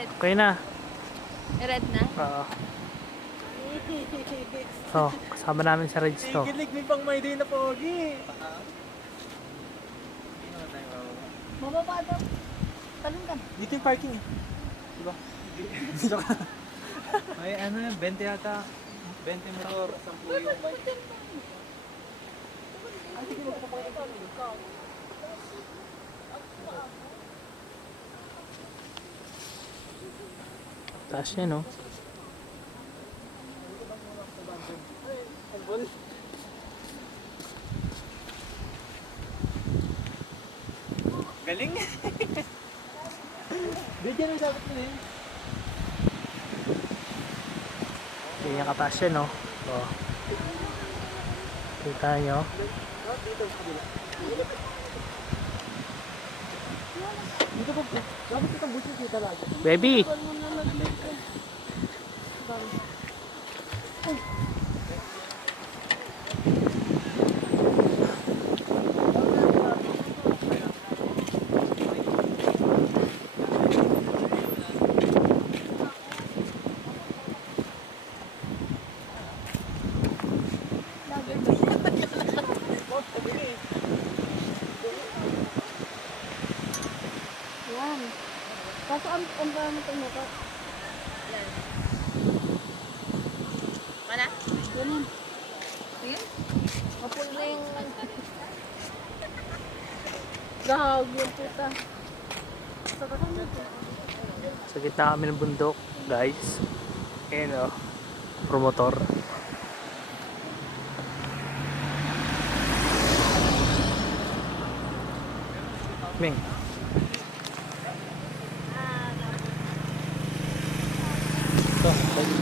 Okay na. Red na? Oo. So, kasama namin sa Reds to. Kilig, may pang may day na pogi. Mababa daw. Talon ka. Dito yung parking eh. Diba? May ano, 20 yata. 20 motor, 10 yung bike. Taas niya, no? Galing! Bigyan mo dapat mo eh. Hindi niya kataas yan, no? So, kita nyo. Dito po, dapat kitang busi kita lagi. Baby! Yan. Kaso ang ba mo ito ka? Yan. Mana? Ganun. Sige? Mapul na yung... Gahag yung puta. Sa gitna kami ng bundok, guys. Ayan, oh. Promotor. Ming. Ito.